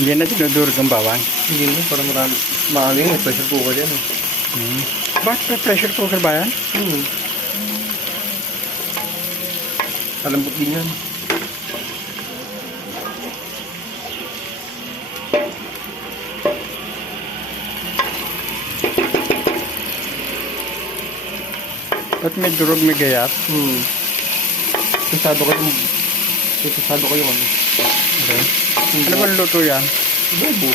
Hindi na dinudurog ang bawang. Hindi mo, para marami. Marami yung pressure cooker yan eh. Bakit may pressure cooker ba yan? Kalambot din yan. Ba't may durog, may gayat? Pisado ko yung... Pisado ko yung ano. Okay. Ano ba luto yan? Bobo.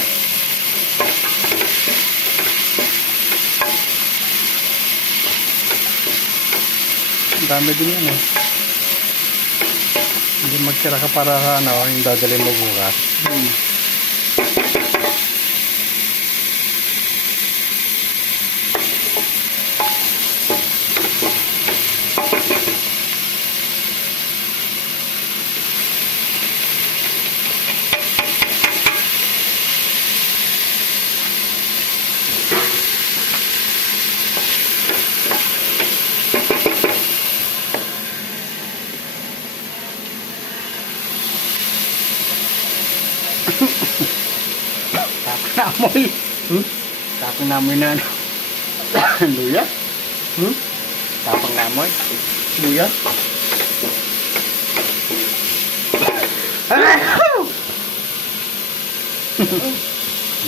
Ang dami din yan eh. Hindi magtira ka para sa ano, yung dadalhin mo bukas. Tapos na amoy. Tapos na amoy na ano. Luya. Tapos na amoy. Luya.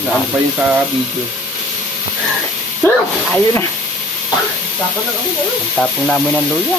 Naan pa yun sa video. Ayun na. Tapos na ako. Ang tapong na amoy ng luya.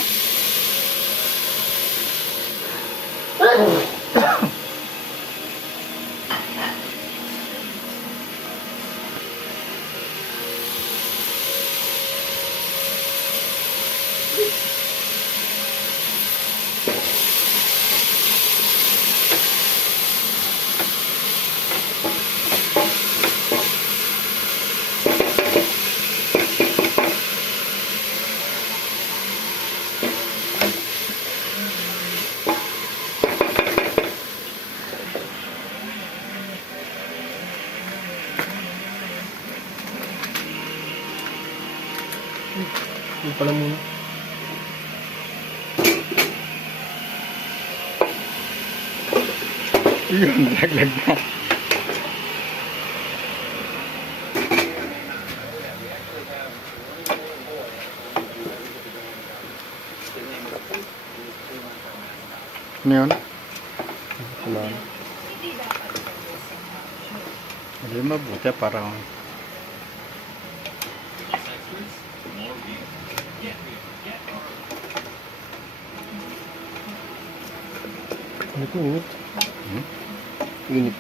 Yung pala muna. Yun, laglag na. Ano yun? Wala na. Hindi mabuti parang Ano ito, init? Init.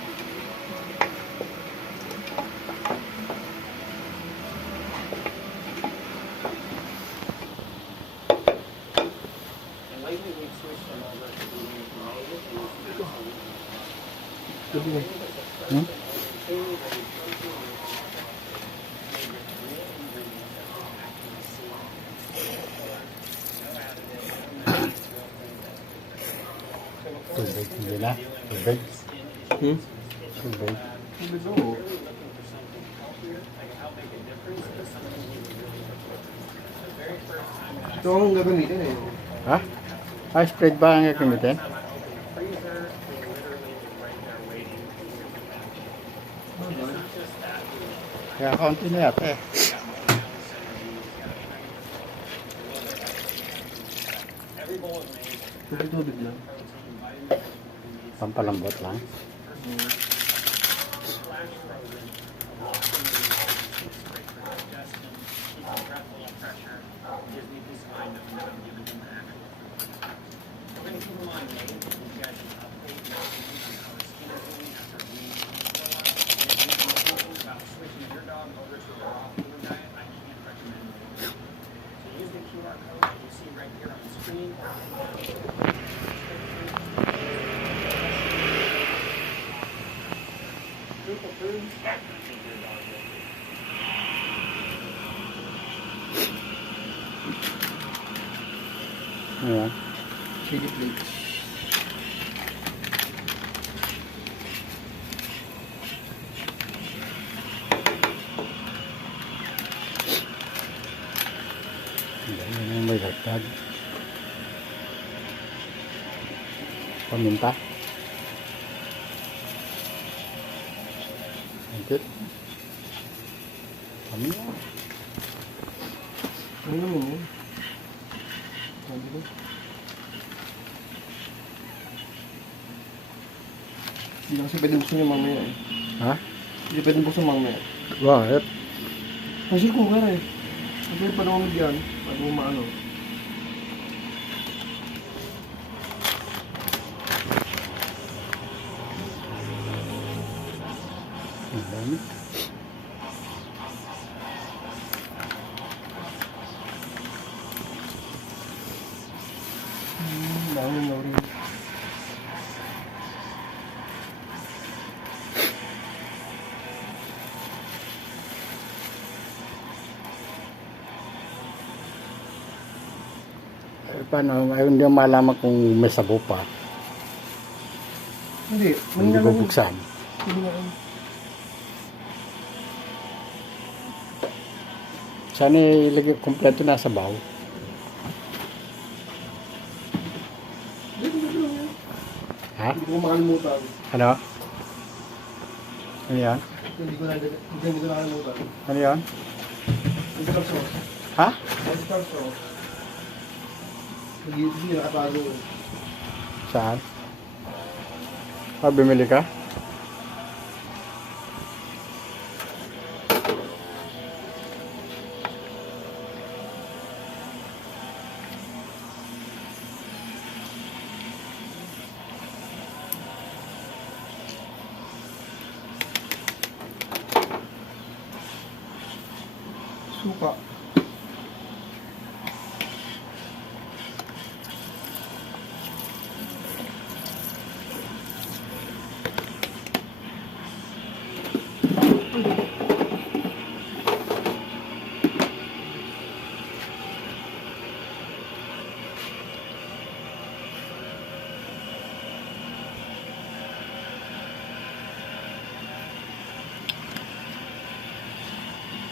tubig. Hindi na. Tubig. Tubig. Ito ang gagamitin eh. Ha? Ah, spread ba ang gagamitin? Kaya kaunti na yata eh. Tubig lang. Pampalambot lang. Ayan. Chili flakes. Yan yung may dagdag. Paminta. Dikit. Ano yan? Ano naman yun? Sabi ko. Hindi na kasi pwede buksan yung mamaya eh. Ha? Hindi pwede buksan mamaya. Bakit? Kasi kung kaya eh. Kasi paano mo magyan? Paano mo maano? Ang dami. Dami na rin. Paano? Ay, hindi ko malaman kung may sabo pa. Hindi. Hindi Manila ko lang. buksan. Hindi na lang. Sana ilagay kompleto na sa baw. Hindi lang yan. Ha? Hindi ko makalimutan. Ano? Ano yan? Hindi ko nakalimutan. Ano yan? Oyster sauce. Ha? Oyster sauce. Hindi nakatago. Saan? Bumili ka? Suka.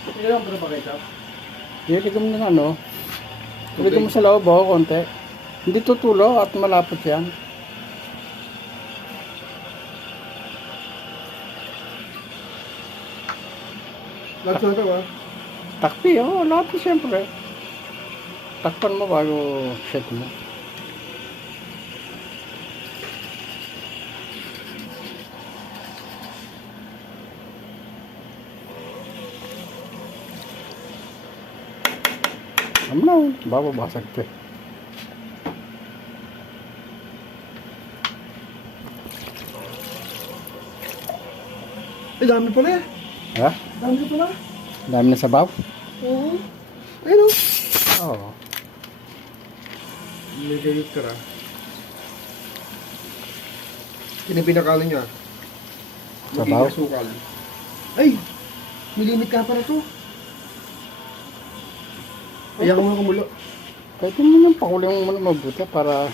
Hindi lang pero pakita. Iligam mo ng ano? Iligam mo sa loob ako konti. Hindi tutulo at malapot yan. Lahat na ito ha. Takpi, lahat siyempre. Takpan mo bago set mo. Ano na, bababasag pa eh. Dami pala eh. Ha? Dami pala. Dami na sabaw? Oo. Ayun o. Oo. May gayot ka na. Pinapinakalo niya. Sabaw? Sukal. Ay! May limit ka para to. Kaya ko muna kumulo. Pwede mo nang pakuling mo muna mabuti para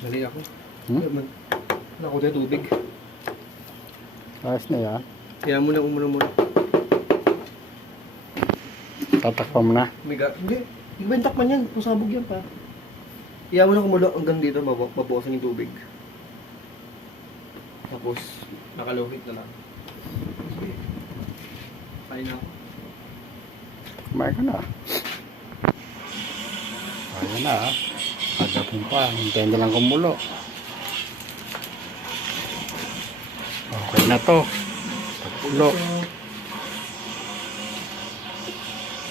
Dali ako. Hmm? Wala ko tayo tubig. ayos na yan. Kaya muna muna. Tatakpan mo na. Hindi. Hindi ba yung takpan yan? Pasabog yan pa. Kaya muna kumulo hanggang dito. Babawasan yung tubig. Tapos, nakaluhit na lang. Sige. Kain na ako. Kumain ka na. Ayan na. Agapin pa. Hintayin na lang kumulo. Okay na to. Pagkulo.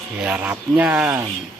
Hirap niyan.